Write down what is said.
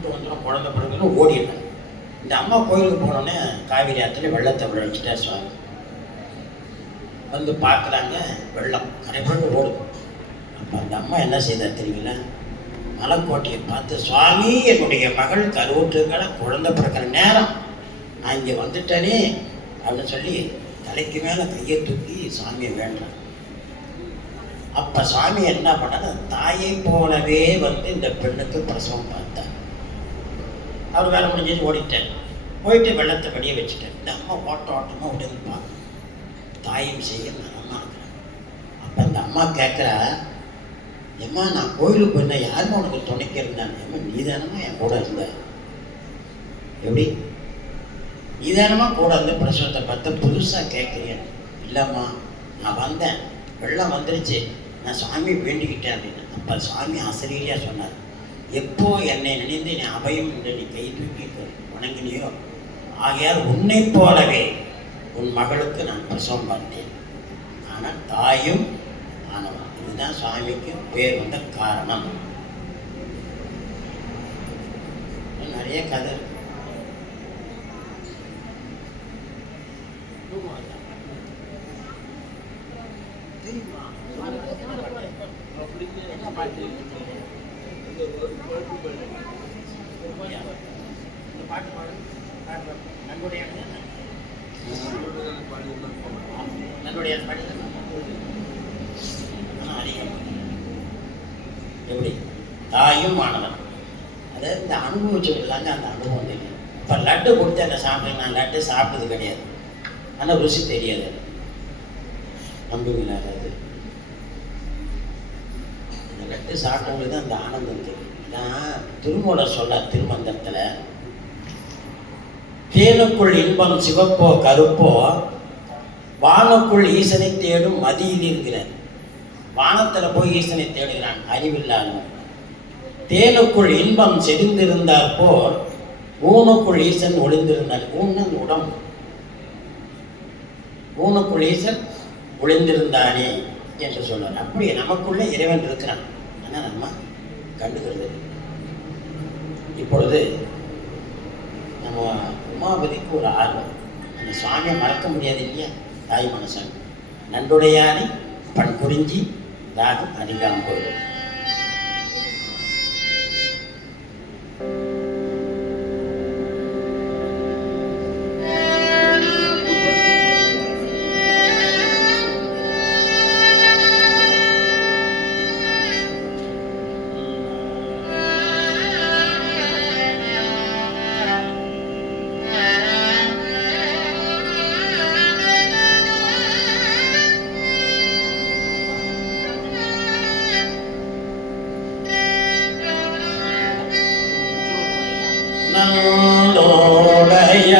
கூப்பிட்டு வந்துடும் குழந்தை பிறகு ஓடிடுறேன். இந்த அம்மா கோயிலுக்கு போனோன்னே காவிரி ஆற்றுல வெள்ளத்தை விளைச்சிட்டா சுவாமி வந்து பார்க்குறாங்க, வெள்ளம் கரைபுரண்டு ஓடுது. அப்போ அந்த அம்மா என்ன செய்தார் தெரியுங்களா? மலைக்கோட்டையை பார்த்து, சுவாமி என்னுடைய மகள் கருவுற்றுகளை குழந்தை பிறக்கிற நேரம் நான் இங்கே வந்துட்டேனே அப்படின்னு சொல்லி தலைக்கு மேலே கையை தூக்கி சாமியை வேண்டாம். அப்போ சாமி என்ன பண்ணார்? தாயை போலவே வந்து இந்த பெண்ணுக்கு பிரசவம் பார்த்தார். அவர் வேலை முடிஞ்சு ஓடிட்டார். போயிட்டு வெள்ளத்தை வெளியே வச்சுட்டேன். இந்த அம்மா ஓட்டமாக உடனே பார்க்கணும், தாயும் செய்ய நலமா இருக்கிறேன். அப்போ இந்த அம்மா கேட்குறா, ஏம்மா நான் கோயிலுக்கு போயிருந்தேன், யாருமே உனக்கு துணைக்க இருந்தாங்க? ஏம்மா நீதானமா என் கூட இருந்த? எப்படி நீதானமா கூட இருந்து பிரசவத்தை பார்த்து புதுசாக கேட்குறேன்? இல்லைம்மா நான் வந்தேன், வெள்ளம் வந்துருச்சு, நான் சாமி வேண்டிக்கிட்டேன் அப்படின்னு. அப்போ சாமி ஆசிரியராக சொன்னார், எப்போ என்னை நினைந்து நீ அபயம் என்று நீ கை தூக்கி வணங்கினியோ, ஆகையால் உன்னை போலவே உன் மகளுக்கு நான் பிரசவம் பார்த்தேன். ஆனால் தாயும் ஆனவன். இதுதான் சுவாமிக்கு பேர் வந்த காரணம். நிறைய கதை இருக்கு. எப்படி தாயும் மாணவன் அதை இந்த அனுபவிச்சுக்கலாங்க. அந்த அனுபவம் தெரியும். இப்போ லட்டு கொடுத்து அந்த சாப்பிட்டு, நான் லட்டு சாப்பிட்டது கிடையாது, ஆனால் ருசி தெரியாது. நம்புவீங்களா? அது இந்த லட்டு சாப்பிட்டவங்களுக்கு தான் அந்த ஆனந்தம் தெரியும். நான் திருமூலர் சொல்ல திருமந்திரத்தில், தேனுக்குள் இன்பம் சிவப்போ கருப்போ வானுக்குள் ஈசனை தேடும் மதியில் இருக்கிறார். வானத்தில் போய் ஈசனை தேடுகிறான் அறிவில்லாதவன். தேனுக்குள் இன்பம் செறிந்திருந்தார் போல் ஊனுக்குள் ஈசன் ஒளிந்திருந்தார். ஊன்னு உடம்பு, ஊனுக்குள் ஈசன் ஒளிந்திருந்தானே என்று சொல்வார். அப்படி நமக்குள்ளே இறைவன் இருக்கிறான், ஆனால் நம்ம கண்டுகிறது. இப்பொழுது நம்ம உமாபதிக்கு ஒரு ஆர்வம், அந்த சுவாமியை மறக்க முடியாது இல்லையா? தாய் மனுஷன் நன்றுடையானி பண் குறிஞ்சி ராகம் அதிகாரம் கொள்வோம். நந்தோடைய